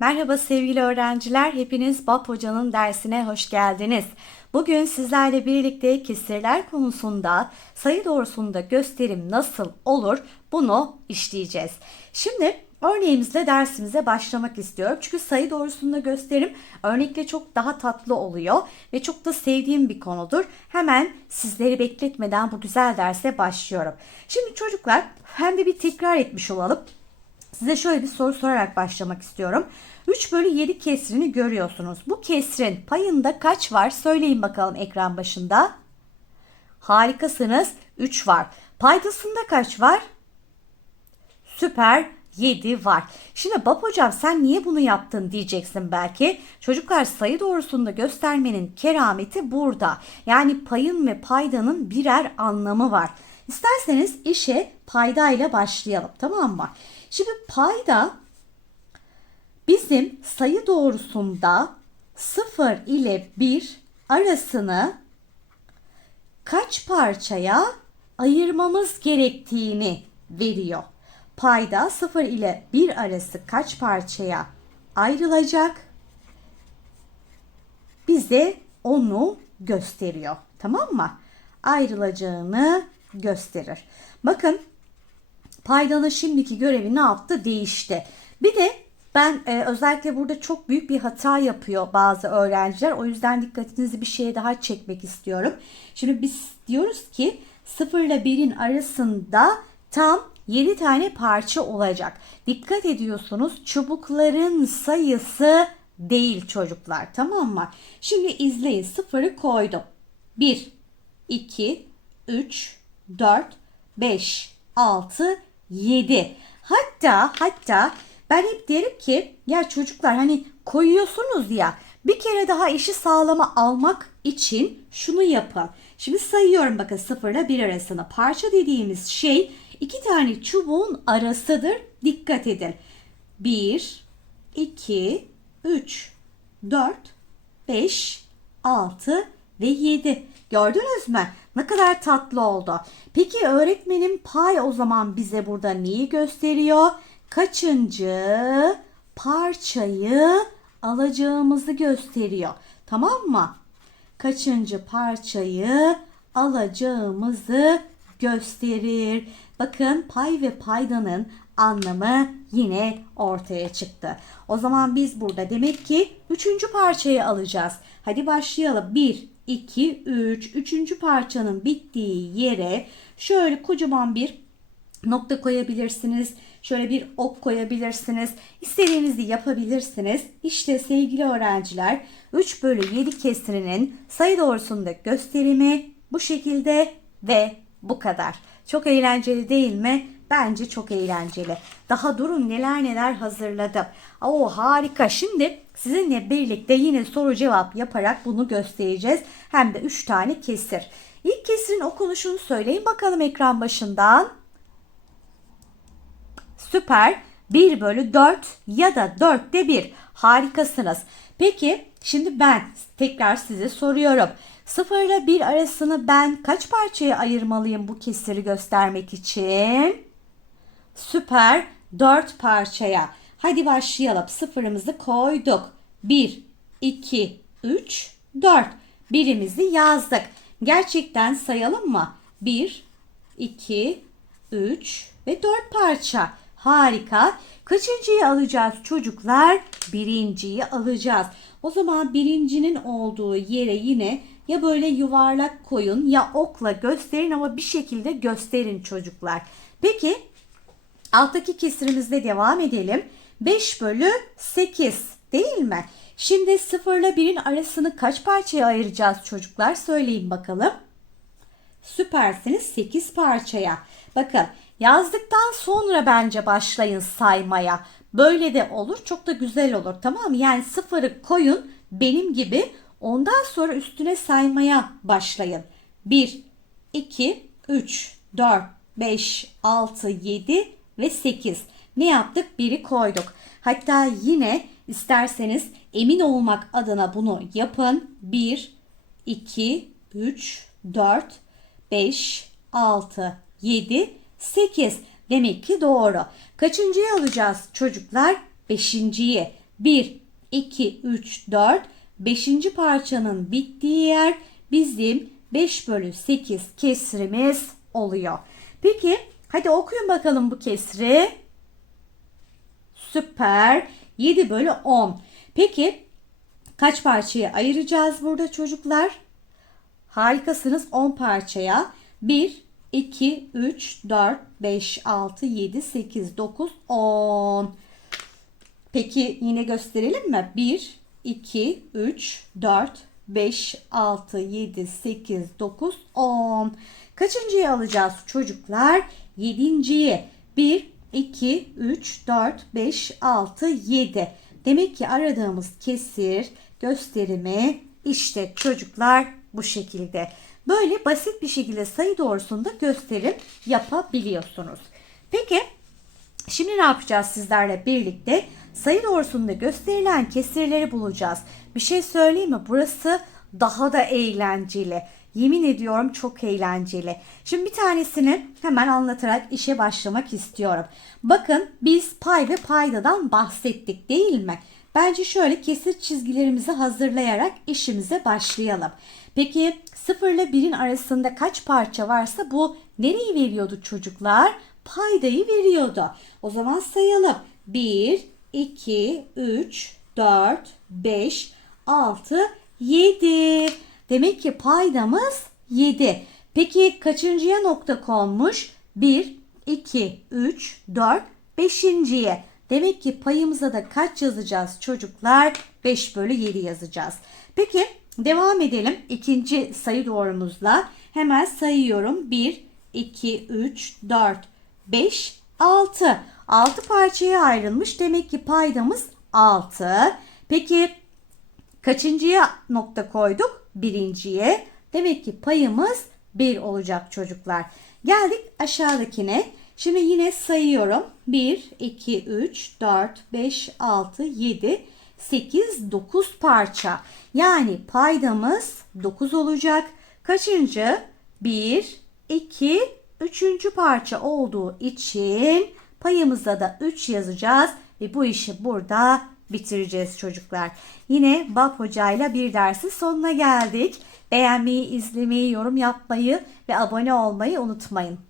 Merhaba sevgili öğrenciler, hepiniz BAP Hoca'nın dersine hoş geldiniz. Bugün sizlerle birlikte kesirler konusunda sayı doğrusunda gösterim nasıl olur bunu işleyeceğiz. Şimdi örneğimizle dersimize başlamak istiyorum. Çünkü sayı doğrusunda gösterim örnekle çok daha tatlı oluyor ve çok da sevdiğim bir konudur. Hemen sizleri bekletmeden bu güzel derse başlıyorum. Şimdi çocuklar hem de bir tekrar etmiş olalım. Size şöyle bir soru sorarak başlamak istiyorum. 3 bölü 7 kesrini görüyorsunuz. Bu kesrin payında kaç var? Söyleyin bakalım ekran başında. Harikasınız. 3 var. Paydasında kaç var? Süper 7 var. Şimdi bab hocam sen niye bunu yaptın diyeceksin belki. Çocuklar sayı doğrusunda göstermenin kerameti burada. Yani payın ve paydanın birer anlamı var. İsterseniz işe paydayla başlayalım tamam mı? Şimdi payda bizim sayı doğrusunda 0 ile 1 arasını kaç parçaya ayırmamız gerektiğini veriyor. Payda 0 ile 1 arası kaç parçaya ayrılacak? Bize onu gösteriyor. Tamam mı? Ayrılacağını gösterir. Bakın paydanın şimdiki görevi ne yaptı? Değişti. Bir de ben e, özellikle burada çok büyük bir hata yapıyor bazı öğrenciler. O yüzden dikkatinizi bir şeye daha çekmek istiyorum. Şimdi biz diyoruz ki 0 ile 1'in arasında tam 7 tane parça olacak. Dikkat ediyorsunuz çubukların sayısı değil çocuklar tamam mı? Şimdi izleyin sıfırı koydum. 1, 2, 3, 4, 5, 6, 7. Hatta hatta ben hep derim ki ya çocuklar hani koyuyorsunuz ya bir kere daha işi sağlama almak için şunu yapın. Şimdi sayıyorum bakın 0 ile 1 arasında. Parça dediğimiz şey iki tane çubuğun arasıdır. Dikkat edin. 1, 2, 3, 4, 5, 6 ve 7. Gördünüz mü? Ne kadar tatlı oldu. Peki öğretmenim pay o zaman bize burada neyi gösteriyor? Kaçıncı parçayı alacağımızı gösteriyor. Tamam mı? Kaçıncı parçayı alacağımızı gösterir. Bakın pay ve paydanın anlamı yine ortaya çıktı. O zaman biz burada demek ki üçüncü parçayı alacağız. Hadi başlayalım. 1, 2, 3. Üçüncü parçanın bittiği yere şöyle kocaman bir nokta koyabilirsiniz. Şöyle bir ok koyabilirsiniz. İstediğinizi yapabilirsiniz. İşte sevgili öğrenciler 3 bölü 7 kesirinin sayı doğrusunda gösterimi bu şekilde ve bu kadar. Çok eğlenceli değil mi? Bence çok eğlenceli. Daha durun neler neler hazırladım. Oo harika. Şimdi sizinle birlikte yine soru cevap yaparak bunu göstereceğiz. Hem de 3 tane kesir. İlk kesirin okunuşunu söyleyin bakalım ekran başından. Süper. 1 bölü 4 ya da 4'te 1. Harikasınız. Peki şimdi ben tekrar size soruyorum. 0 ile 1 arasını ben kaç parçaya ayırmalıyım bu kesiri göstermek için? Süper 4 parçaya. Hadi başlayalım. Sıfırımızı koyduk. 1, 2, 3, 4. Birimizi yazdık. Gerçekten sayalım mı? 1, 2, 3 ve 4 parça. Harika. Kaçıncıyı alacağız çocuklar? Birinciyi alacağız. O zaman birincinin olduğu yere yine ya böyle yuvarlak koyun ya okla gösterin ama bir şekilde gösterin çocuklar. Peki alttaki kesirimizde devam edelim. 5 bölü 8 değil mi? Şimdi 0 ile 1'in arasını kaç parçaya ayıracağız çocuklar? Söyleyin bakalım. Süpersiniz 8 parçaya. Bakın yazdıktan sonra bence başlayın saymaya. Böyle de olur çok da güzel olur tamam mı? Yani sıfırı koyun benim gibi ondan sonra üstüne saymaya başlayın. 1, 2, 3, 4, 5, 6, 7 ve 8. Ne yaptık? 1'i koyduk. Hatta yine isterseniz emin olmak adına bunu yapın. 1, 2, 3, 4, 5, 6, 7, 8. Demek ki doğru. Kaçıncıyı alacağız çocuklar? Beşinciyi. 1, 2, 3, 4. 5. parçanın bittiği yer bizim 5 bölü 8 kesrimiz oluyor. Peki hadi okuyun bakalım bu kesri. Süper. 7 bölü 10. Peki kaç parçaya ayıracağız burada çocuklar? Harikasınız 10 parçaya. 1, 2, 3, 4, 5, 6, 7, 8, 9, 10. Peki yine gösterelim mi? 1, 2, 3, 4, 5, 6, 7, 8, 9, 10. Kaçıncıyı alacağız çocuklar? Yedinciyi. 1, 2, 3, 4, 5, 6, 7. Demek ki aradığımız kesir gösterimi işte çocuklar bu şekilde. Böyle basit bir şekilde sayı doğrusunda gösterim yapabiliyorsunuz. Peki Şimdi ne yapacağız sizlerle birlikte? Sayı doğrusunda gösterilen kesirleri bulacağız. Bir şey söyleyeyim mi? Burası daha da eğlenceli. Yemin ediyorum çok eğlenceli. Şimdi bir tanesini hemen anlatarak işe başlamak istiyorum. Bakın biz pay ve paydadan bahsettik değil mi? Bence şöyle kesir çizgilerimizi hazırlayarak işimize başlayalım. Peki 0 ile 1'in arasında kaç parça varsa bu nereyi veriyordu çocuklar? Paydayı veriyordu. O zaman sayalım. 1, 2, 3, 4, 5, 6, 7. Demek ki paydamız 7. Peki kaçıncıya nokta konmuş? 1, 2, 3, 4, 5.ye. Demek ki payımıza da kaç yazacağız çocuklar? 5 bölü 7 yazacağız. Peki devam edelim ikinci sayı doğrumuzla. Hemen sayıyorum. 1, 2, 3, 4, 5, 6. 6 parçaya ayrılmış. Demek ki paydamız 6. Peki kaçıncıya nokta koyduk? Birinciye. Demek ki payımız 1 olacak çocuklar. Geldik aşağıdakine. Şimdi yine sayıyorum. 1, 2, 3, 4, 5, 6, 7, 8, 9 parça. Yani paydamız 9 olacak. Kaçıncı? 1, 2, 3. parça olduğu için payımıza da 3 yazacağız ve bu işi burada bitireceğiz çocuklar. Yine Bab Hoca ile bir dersin sonuna geldik. Beğenmeyi, izlemeyi, yorum yapmayı ve abone olmayı unutmayın.